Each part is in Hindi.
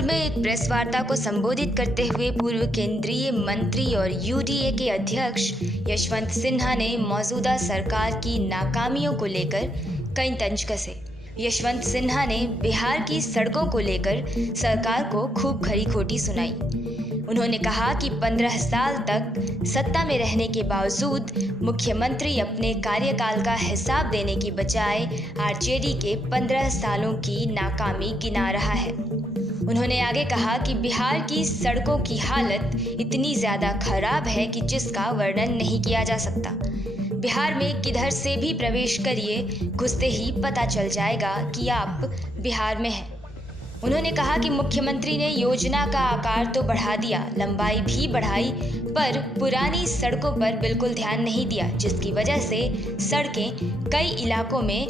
जौनपुर में एक प्रेस वार्ता को संबोधित करते हुए पूर्व केंद्रीय मंत्री और यूडीए के अध्यक्ष यशवंत सिन्हा ने मौजूदा सरकार की नाकामियों को लेकर कई तंज कसे। यशवंत सिन्हा ने बिहार की सड़कों को लेकर सरकार को खूब खरी खोटी सुनाई। उन्होंने कहा कि 15 साल तक सत्ता में रहने के बावजूद मुख्यमंत्री अपने कार्यकाल का हिसाब देने की बजाय आरजेडी के 15 सालों की नाकामी गिना रहा है। उन्होंने आगे कहा कि बिहार की सड़कों की हालत इतनी ज़्यादा खराब है कि जिसका वर्णन नहीं किया जा सकता। बिहार में किधर से भी प्रवेश करिए, घुसते ही पता चल जाएगा कि आप बिहार में हैं। उन्होंने कहा कि मुख्यमंत्री ने योजना का आकार तो बढ़ा दिया, लंबाई भी बढ़ाई, पर पुरानी सड़कों पर बिल्कुल ध्यान नहीं दिया, जिसकी वजह से सड़कें कई इलाकों में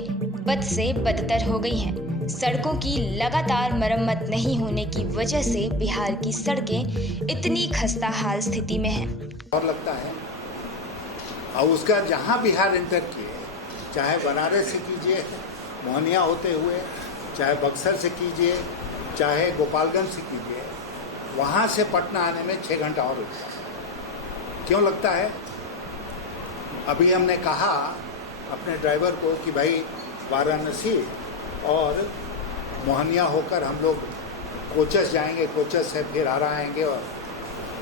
बद से बदतर हो गई हैं। सड़कों की लगातार मरम्मत नहीं होने की वजह से बिहार की सड़कें इतनी खस्ता हाल स्थिति में हैं। और लगता है और उसका जहाँ बिहार एंटर किए, चाहे बनारस से कीजिए मोहनिया होते हुए, चाहे बक्सर से कीजिए, चाहे गोपालगंज से कीजिए, वहाँ से पटना आने में 6 घंटा और लगता है। क्यों लगता है? अभी हमने कहा अपने ड्राइवर को कि भाई वाराणसी और मोहनिया होकर हम लोग कोचस जाएंगे, कोचस से फिर आरा आएंगे और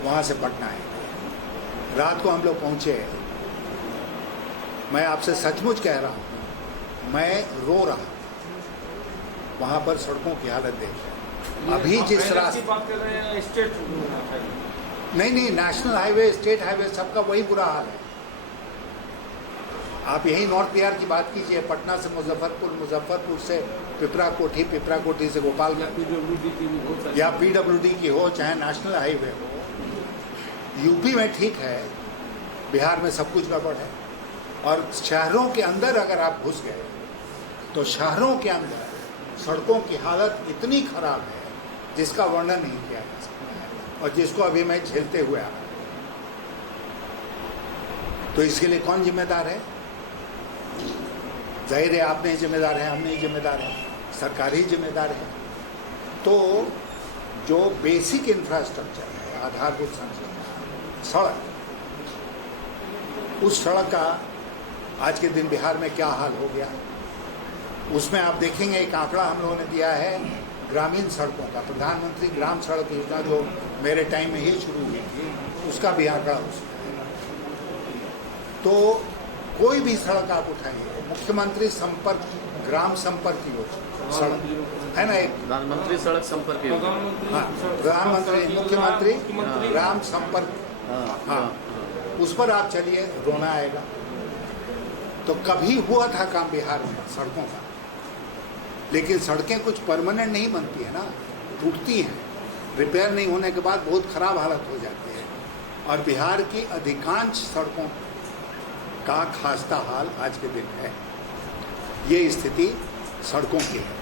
वहाँ से पटना आएंगे। रात को हम लोग पहुँचे। मैं आपसे सचमुच कह रहा हूँ, मैं रो रहा वहाँ पर सड़कों की हालत देख। अभी जिस रास्ते बात कर रहे हैं स्टेट नहीं, नेशनल हाईवे, स्टेट हाईवे, सबका वही बुरा हाल है। आप यही नॉर्थ बिहार की बात कीजिए, पटना से मुजफ्फरपुर, मुजफ्फरपुर से पिपरा कोठी, पिपरा कोठी से गोपालगंज या पीडब्ल्यूडी की हो, चाहे नेशनल हाईवे हो। यूपी में ठीक है, बिहार में सब कुछ गड़बड़ है। और शहरों के अंदर अगर आप घुस गए तो शहरों के अंदर सड़कों की हालत इतनी खराब है जिसका वर्णन नहीं किया जा सकता है और जिसको अभी मैं झेलते हुए आ रहा हूँ। तो इसके लिए कौन जिम्मेदार है? जाहिर है आप नहीं जिम्मेदार हैं, हम नहीं जिम्मेदार हैं, सरकार ही जिम्मेदार है। तो जो बेसिक इंफ्रास्ट्रक्चर है, आधारभूत संरचना, सड़क, उस सड़क का आज के दिन बिहार में क्या हाल हो गया, उसमें आप देखेंगे एक आंकड़ा हम लोगों ने दिया है ग्रामीण सड़कों का। प्रधानमंत्री ग्राम सड़क योजना जो मेरे टाइम में ही शुरू हुई थी, उसका भी आंकड़ा उसमें है। तो कोई भी सड़क आप उठाइए, मुख्यमंत्री संपर्क ग्राम संपर्क योजना सड़क है ना, एक प्रधानमंत्री सड़क संपर्क योजना, हाँ, प्रधानमंत्री मुख्यमंत्री ग्राम संपर्क, हाँ, उस पर आप चलिए, रोना आएगा। तो कभी हुआ था काम बिहार में सड़कों का, लेकिन सड़कें कुछ परमानेंट नहीं बनती है ना, टूटती हैं, रिपेयर नहीं होने के बाद बहुत खराब हालत हो जाती है। और बिहार की अधिकांश सड़कों का खास्ता हाल आज के दिन है। ये स्थिति सड़कों की है।